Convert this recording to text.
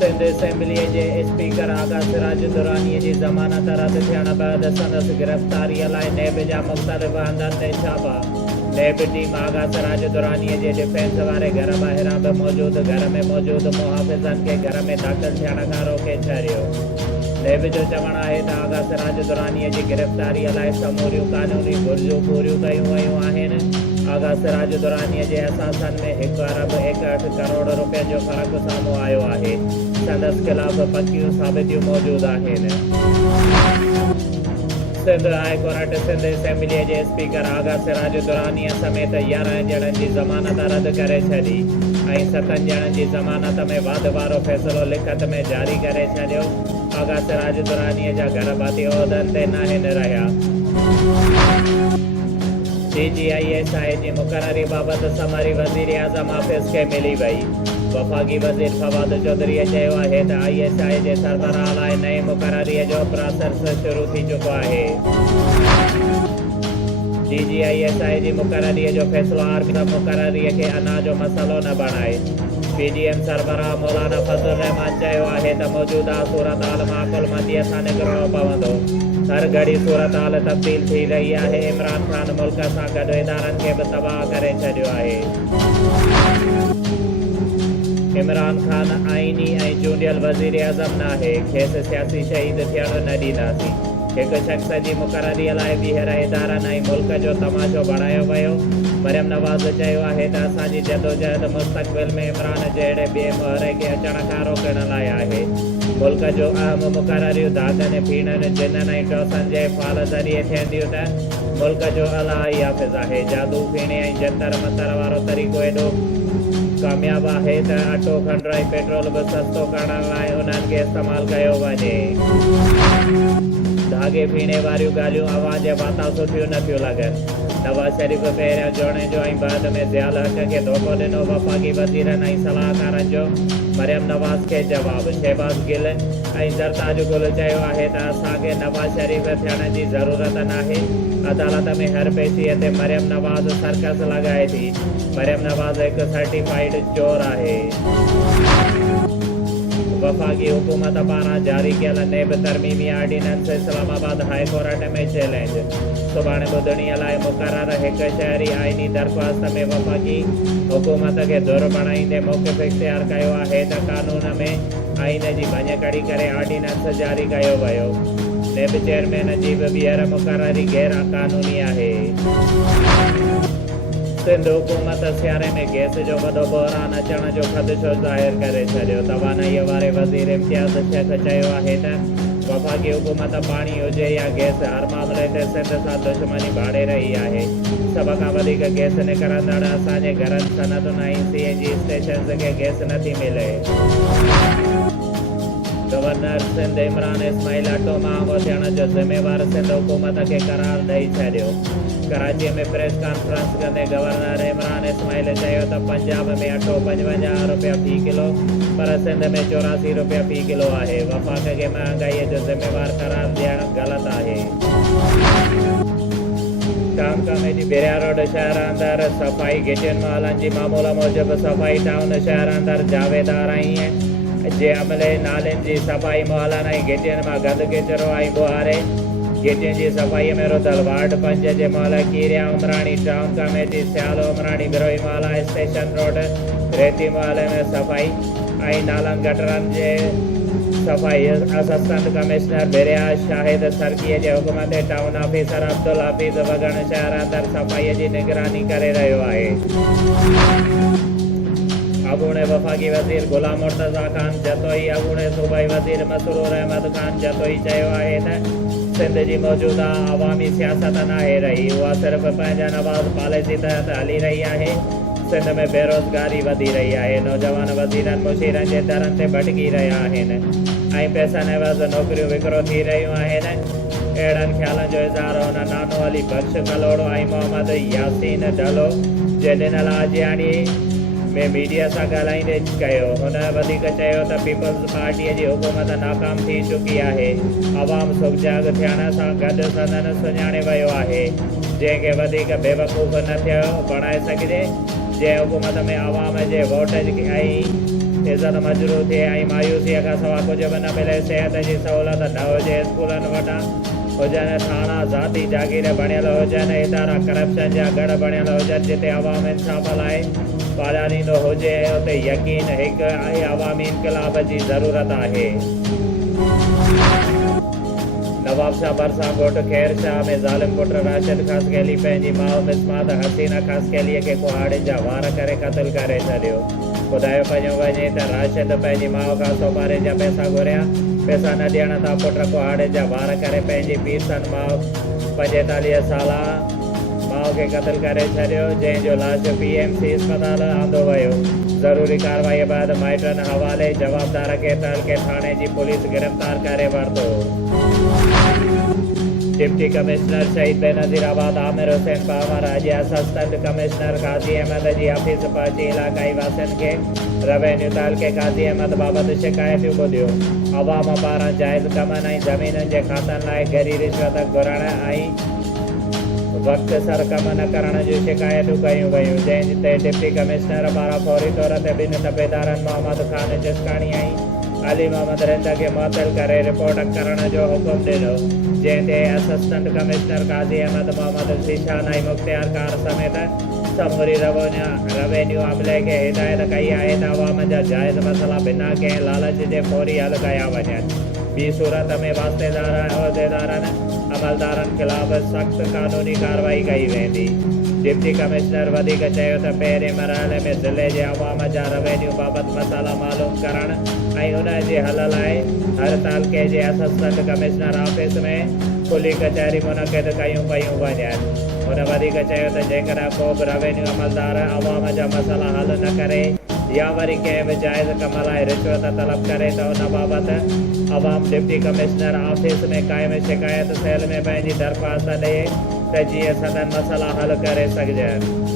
सिंध असैम्बलीअ जे स्पीकर आगा सराज दुरानी जी ज़मानत रद्द थियण बैदि संदस गिरफ़्तारीअ लाइ नेब जा मुख़्तलिफ़ हंधनि ते छापा। नेब टीम आगा सराज दुरानी जे डिफेंस वारे घर ॿाहिरां बि मौजूदु घर में मौजूदु मुहाफ़िज़नि खे घर में दाख़िल थियण खां रोके छॾियो। नेब जो चवणु आहे त आगा सराज दुरानी जी गिरफ़्तारीअ लाइ समूरियूं कानूनी घुरिजूं पूरियूं कयूं वयूं आहिनि। आगा सराज दुरानी जे असासनि में 1 अरब 61 करोड़ रुपयनि जो फ़र्क़ु साम्हूं आयो आहे। संदस ख़िलाफ़ पकियूं साबितियूं मौजूदु आहिनि। सिंध हाई कोर्ट सिंध असैम्बलीअ जे स्पीकर आगा सराज दुरानी समेत 11 ॼणनि जी ज़मानत रद्द करे छॾी ऐं 7 ॼणनि जी ज़मानत में वाद वारो फ़ैसिलो लिखत में जारी करे छॾियो। आगा सराज दुरानी जा घर भाती उहिदनि ते नाहिनि रहिया। DGISI जी मुक़ररी बाबति समरी वज़ीर आज़म हाफ़िज़ खे मिली वई। वफ़ाक़ी वज़ीर फवाद चौधरीअ चयो आहे त ISI जे सरबराह लाइ नई मुक़ररीअ जो प्रोसेस शुरू थी चुको आहे। DGISI जी मुक़ररीअ जो फ़ैसिलो आर्मी मुक़ररीअ खे अना जो मसइलो न बणाए। PDM सरबराह मौलाना फज़ल रहमान चयो आहे त मौजूदा सूरत हाल माक़ुल मंदीअ सां निकिरणो पवंदो। हर घड़ी सूरत हाल तब्दील थी रही आहे। इमरान ख़ान मुल्क सां गॾु इदारनि खे बि तबाह करे छॾियो आहे। इमरान ख़ान आईनी ऐं चूंडियल वज़ीर आज़म नाहे, खेसि सियासी शहीद थियण न ॾींदासीं। हिकु शख़्स जी मुक़ररीअ लाइ ॿीहर इदारनि ऐं मुल्क जो तमाशो बणायो वियो। मरियम नवाज़ चयो आहे त असांजी जदोजहद मुस्तक़बिल में इमरान जहिड़े ॿिए मुहरे खे अचण खां रोकण लाइ आहे। मुल्क जो अहम मुक़ररियूं दाग़नि पीणनि जिननि ऐं टोसनि जे फ़ाल ज़रिए थियंदियूं त मुल्क जो अलाही हाफ़िज़ आहे। जादू पीणे ऐं जंतर मंतर वारो तरीक़ो एॾो कामयाबु आहे त अटो खंडु ऐं पेट्रोल बि सस्तो करण लाइ उन्हनि खे इस्तेमालु कयो वञे। धागे पीणे वारियूं ॻाल्हियूं आवाज़ जे वाता सुठियूं नथियूं लॻनि। नवाज़ शरीफ़ पहिरियों जोड़े जो ऐं बाद में ज़ियाल हक़ खे धोखो ॾिनो। वफ़ाक़ी वज़ीरनि ऐं सलाहकारनि जो मरियम नवाज़ खे जवाबु। शहबाज़ गिल ऐं ज़रताज गुल चयो आहे त असांखे नवाज़ शरीफ़ थियण जी ज़रूरत नाहे। अदालत में हर पेशीअ ते मरियम नवाज़ सर्कस लॻाए थी। मरियम नवाज़ हिकु सर्टिफाइड चोर आहे। वफ़ाक़ी हुकूमत पारां जारी कयल नेब तरमीमी ऑर्डिनेंस इस्लामाबाद हाई कोर्ट में चैलेंज। सुभाणे ॿुधणीअ लाइ मुक़ररु हिकु शहरी आइनी दरख़्वास्त में वफ़ाक़ी हुकूमत खे धुर बणाईंदे मौक़िफ़ इख़्तियार कयो आहे त कानून में आइन जी भञकड़ी करे ऑर्डिनेंस जारी कयो वियो। नेब चेयरमैन जी बि ॿीहर मुक़ररी गैर क़ानूनी आहे। सिंध हुकूमत सियारे में गैस जो वॾो बहरान अचण जो ख़दशो ज़ाहिर करे छॾियो। तवानाईअ वारे वज़ीर इम्तियाज़ शेख चयो आहे त वफ़ाक़ी हुकूमत पाणी हुजे या गैस हर मामले ते सिंध सां दुश्मनी भाड़े रही आहे। सभ खां वधीक गैस निकिरंदड़ असांजे घरनि सनतुनि ऐं CNG स्टेशन्स खे गैस नथी मिले। गवर्नर सिंध इमरान इसमाइल अटो महांगो थियण जो ज़िम्मेवार सिंध हुकूमत खे करार ॾेई छॾियो। कराचीअ में प्रेस कॉन्फ्रेंस कंदे गवर्नर इमरान इसमाइल चयो त पंजाब में अटो 55 रुपया फ़ी किलो पर सिंध में 84 रुपया फ़ी किलो आहे। वफ़ाक़ खे महांगाईअ जो ज़िम्मेवार करार ॾियणु ग़लति आहे। कामकामे जी बिरिया रोड शहर अंदरि सफ़ाई घिटियुनि महलनि जी मामूल मूजिबि सफ़ाई टाउन शहर अंदरि जावेदार ऐं जे अमले नालियुनि जी सफ़ाई महलनि ऐं घिटियुनि मां गंद किचिरो ऐं बुहारे घिटियुनि जी सफ़ाईअ में रुधल वार्ड 5 जे महल कीरिया उमराणी टाउन कमेटी सियालो उमराणी बिरोई महल स्टेशन रोड रेती महल में सफ़ाई ऐं नालनि गटरनि जे सफ़ाई असिस्टेंट कमिश्नर बिरिया शाहिद सरकीअ जे हुकुम ते टाउन ऑफिसर अब्दुल हफ़ीज़ वगण शहर अंदरि सफ़ाईअ जी निगरानी करे रहियो आहे। अॻूणे वफ़ाक़ी वज़ीर गुलाम मुर्तज़ा ख़ान जतोई अॻूणे सूबाई वज़ीर मसरूर अहमद ख़ान जतोई चयो आहे त सिंध जी मौजूदा अवामी सियासत नाहे रही। उहा सिर्फ़ु पंहिंजा नवाज़ पॉलिसी तहत हली रही आहे। सिंध में बेरोज़गारी वधी रही आहे। नौजवान वज़ीरनि मुशीरनि जे दरनि ते भटकी रहिया आहिनि ऐं पैसनि एवज़ नौकरियूं विकिरो थी रहियूं आहिनि। अहिड़नि ख़्यालनि जो इज़हार हुन नानो अली बख्श कलोड़ो ऐं मोहम्मद यासीन ढलो जे ॾिनल आजियाणी में मीडिया सां ॻाल्हाईंदे कयो। हुन वधीक चयो त पीपल्स पार्टीअ जी हुकूमत नाकाम थी चुकी आहे। अवाम सुखजाग थियण सां गॾु संदन सुञाणे वियो आहे। जंहिंखे वधीक बेवकूफ़ न थियो बणाए सघिजे। जंहिं हुकूमत में अवाम जे वोट ऐं इज़त मजरू थिए ऐं मायूसीअ खां सवाइ कुझु बि न मिले। सिहत जी सहूलियत न हुजे, स्कूलनि वॾा हुजनि, थाणा ज़ाती जागीर बणियल हुजनि, इदारा करप्शन जा गढ़ बणियल हुजनि, जिते अवाम इंसाफ़ लाइ पालानींदो हुजे, उते यकीन हिकु आहे अवामी इनक़लाब जी ज़रूरत आहे। नवाब शाह भरिसां ॻोठु ख़ैर शाह में ज़ालिम पुट राशिद ख़ासकैली पंहिंजी माउ मिसमात हसीना ख़ासकैलीअ खे कुहाड़े जा वार करे क़तल करे छॾियो। ॿुधायो पियो वञे त राशिद पंहिंजी माउ खां सोपारे जा पैसा घुरिया। पैसा न ॾियण तां पुट कुहाड़े जा वार करे पंहिंजी पीसनि माउ 45 साला माउ खे क़तल करे छॾियो, जंहिंजो लाश PMC अस्पताल आंदो वियो। ज़रूरी कार्रवाई बैदि माइटनि हवाले, जवाबदार खे तहलके थाणे जी पुलिस गिरफ़्तार करे वरितो। डिप्टी कमिश्नर शहीद बेनज़ीराबाद आमिर हुसैन पावर अॼु असिस्टेंट कमिश्नर काज़ी अहमद जी ऑफिस पहुची इलाक़ाई वासियुनि खे रेवेन्यू तहलके काज़ी अहमद बाबति शिकायतूं ॿुधियो। अवाम पारां जाइज़ कमनि ऐं ज़मीनुनि जे खातनि लाइ गरी रिश्वत घुरण ऐं वक़्त सर कम न करण जूं शिकायतूं कयूं वयूं, जंहिं ते डिप्टी कमिश्नर पारां फौरी तौर ते ॿिनि तबेदारनि मोहम्मद ख़ान चिस्काणी ऐं अली मोहम्मद रिंद खे मुअतल करे रिपोर्ट करण जो हुकुम ॾिनो, जंहिं ते असिस्टेंट कमिश्नर काज़ी अहमद मोहम्मद ज़ीशान ऐं मुख्तियार कार समेत समूरी रेवेन्यू अमले खे हिदायत कई आहे त अवाम जा जाइज़ मसइला बिना कंहिं लालच जे फौरी हल कया वञनि। ॿी सूरत में वास्तेदार उहिदेदारनि अमलदारनि ख़िलाफ़ सख़्त क़ानूनी कार्रवाई कई वेंदी। डिप्टी कमिश्नर वधीक चयो त पहिरें मरहले में ज़िले जे अवाम जा रेवेन्यू बाबति मसाला मालूम करण ऐं उन जे हल लाइ हर तालुके जे असिस्टेंट कमिश्नर ऑफिस में खुली कचहरी मुनक़िद कयूं पयूं वञनि। हुन वधीक चयो त जेकॾहिं को बि रेवेन्यू अमलदार अवाम जा मसाला हल न करे या वरी कंहिं बि जाइज़ कम लाइ रिश्वत तलब करे त उन बाबति अवाम डिप्टी कमिश्नर ऑफिस में क़ाइमु शिकायत सेल में पंहिंजी दरख़्वास्त ॾिए त जीअं संदन मसइला हल करे सघजनि।